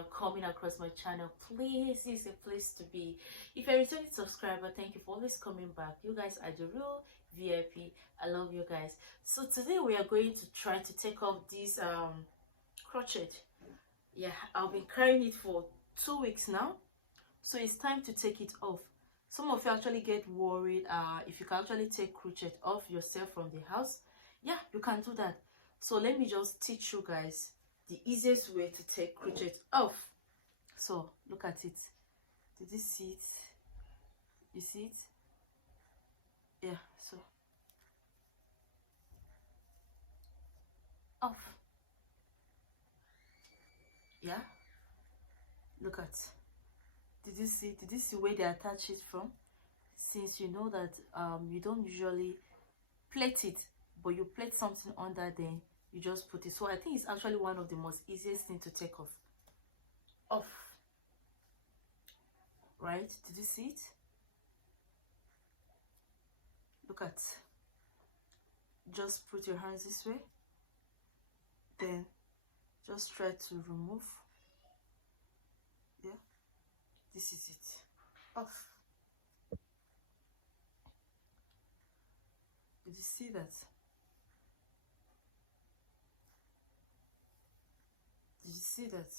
you're coming across my channel, please, this is a place to be. If you're a returning subscriber, thank you for always coming back. You guys are the real VIP. I love you guys. So today we are going to try to take off this crochet. Yeah, I've been carrying it for 2 weeks now, so it's time to take it off. Some of you actually get worried if you can actually take crochet off yourself from the house. Yeah, you can do that. So let me just teach you guys the easiest way to take crochet off. So look at it. Did you see it? You see it? Yeah, so off. Yeah, look at, did you see where they attach it from? Since you know that you don't usually plait it, but you plait something under, then you just put it. So I think it's actually one of the most easiest thing to take off, right? Did you see it? Look at, just put your hands this way, then just try to remove. Yeah, this is it, off. Did you see that? Did you see that?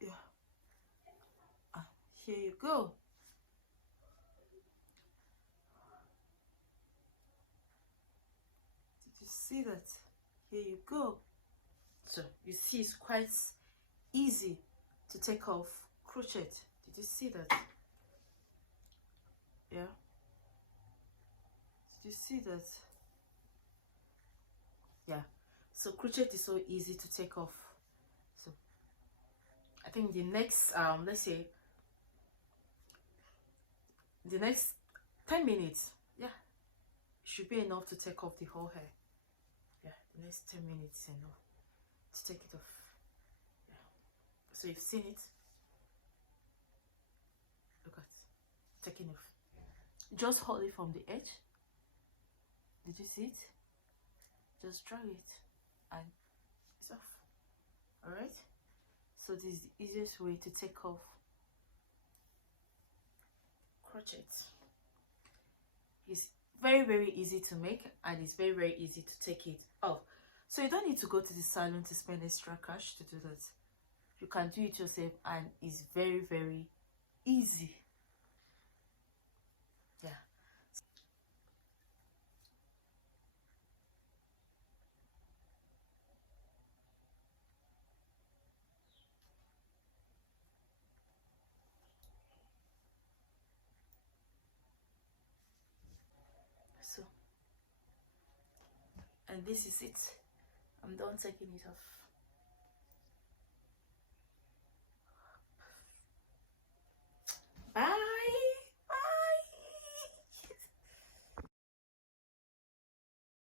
Yeah. Here you go. Did you see that? Here you go. So you see it's quite easy to take off crochet. Did you see that? Yeah. Did you see that? Yeah. So crochet is so easy to take off. So I think the next let's say the next 10 minutes, yeah, should be enough to take off the whole hair. Yeah, the next 10 minutes enough to take it off. Yeah. So you've seen it. Look at, taking off. Just hold it from the edge. Did you see it? Just drag it and it's off. All right, so this is the easiest way to take off crochet. It's very easy to make, and it's very easy to take it off. So you don't need to go to the salon to spend extra cash to do that. You can do it yourself, and it's very easy. Yeah. So, and this is it. I'm done taking it off.